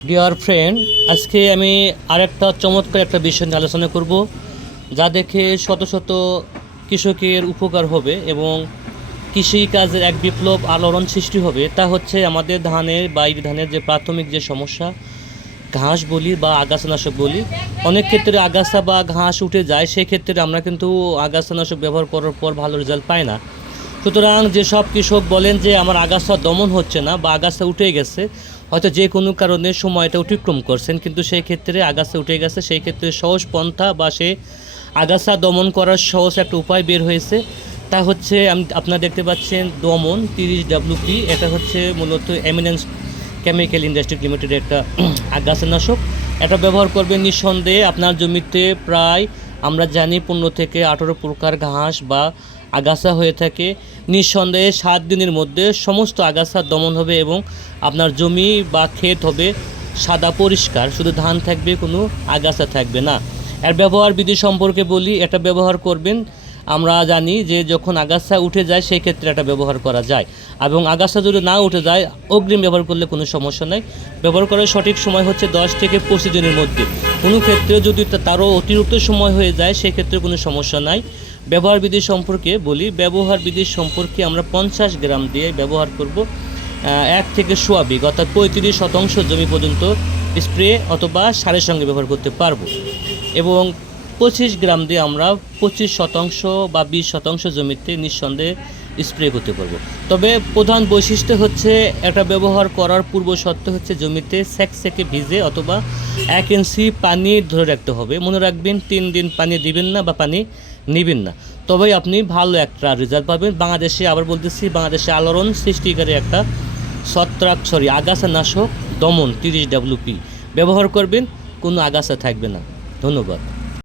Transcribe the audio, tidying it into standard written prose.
Dear friend, আজকে আমি আরেকটা চমৎকার একটা বিষয় নিয়ে আলোচনা করব, যা দেখে শত শত কৃষকের উপকার হবে এবং কৃষিকাজের এক বিপ্লব আলোড়ন সৃষ্টি হবে। তা হচ্ছে আমাদের ধানের বা এই ধানের যে প্রাথমিক যে সমস্যা, ঘাস বলি বা আগাছানাশক বলি। অনেক ক্ষেত্রে আগাছা বা ঘাস উঠে যায়, সেই ক্ষেত্রে আমরা কিন্তু আগাছানাশক ব্যবহার করার পর ভালো রেজাল্ট পাই না। সুতরাং যেসব কৃষক বলেন যে আমার আগাছা দমন হচ্ছে না বা আগাছা উঠে গেছে, হয়তো যে কোনো কারণে সময়টা অতিক্রম করছেন, কিন্তু সেই ক্ষেত্রে আগাছা উঠে গেছে, সেই ক্ষেত্রে সহজ পন্থা বা সে আগাছা দমন করার সহজ একটা উপায় বের হয়েছে। তা হচ্ছে আপনারা দেখতে পাচ্ছেন দমন 30WP। এটা হচ্ছে মূলত এমিনেন্স কেমিক্যাল ইন্ডাস্ট্রি লিমিটেডের একটা আগাছানাশক। এটা ব্যবহার করবেন নিঃসন্দেহে আপনার জমিতে প্রায় আমরা জানি 15 থেকে 18 প্রকার ঘাস বা আগাছা হয়ে থাকে। নিঃসন্দেহে 7 দিনের মধ্যে সমস্ত আগাছা দমন হবে এবং আপনার জমি বা ক্ষেত হবে সাদা পরিষ্কার, শুধু ধান থাকবে, কোনো আগাছা থাকবে না। এর ব্যবহার বিধি সম্পর্কে বলি, এটা ব্যবহার করবেন, আমরা জানি যে যখন আগাছা উঠে যায় সেই ক্ষেত্রে এটা ব্যবহার করা যায়, এবং আগাছা যদি না উঠে যায় অগ্রিম ব্যবহার করলে কোনো সমস্যা নেই। ব্যবহার করার সঠিক সময় হচ্ছে 10 থেকে 25 দিনের মধ্যে। কোনো ক্ষেত্রে যদি তারও অতিরিক্ত সময় হয়ে যায় সেক্ষেত্রে কোনো সমস্যা নাই। ব্যবহার বিধি সম্পর্কে বলি, ব্যবহার বিধি সম্পর্কে আমরা 50 গ্রাম দিয়ে ব্যবহার করব 1 থেকে সোয়া বিঘা, অর্থাৎ 35% জমি পর্যন্ত স্প্রে অথবা সারের সঙ্গে ব্যবহার করতে পারবো। এবং 25 গ্রাম দিয়ে আমরা 25% বা 20% জমিতে নিঃসন্দেহে স্প্রে করতে পারবো। তবে প্রধান বৈশিষ্ট্য হচ্ছে এটা ব্যবহার করার পূর্ব শর্ত হচ্ছে জমিতে সেকে ভিজে অথবা 1 ইঞ্চি পানি ধরে রাখতে হবে। মনে রাখবেন 3 দিন পানি দিবেন না বা পানি নেবেন না, তবেই আপনি ভালো একটা রেজাল্ট পাবেন। বাংলাদেশে, আবার বলতেছি, বাংলাদেশে আলোড়ন সৃষ্টিকারী একটা আগাছানাশক দমন 30WP ব্যবহার করবেন, কোনো আগাছা থাকবে না। ধন্যবাদ।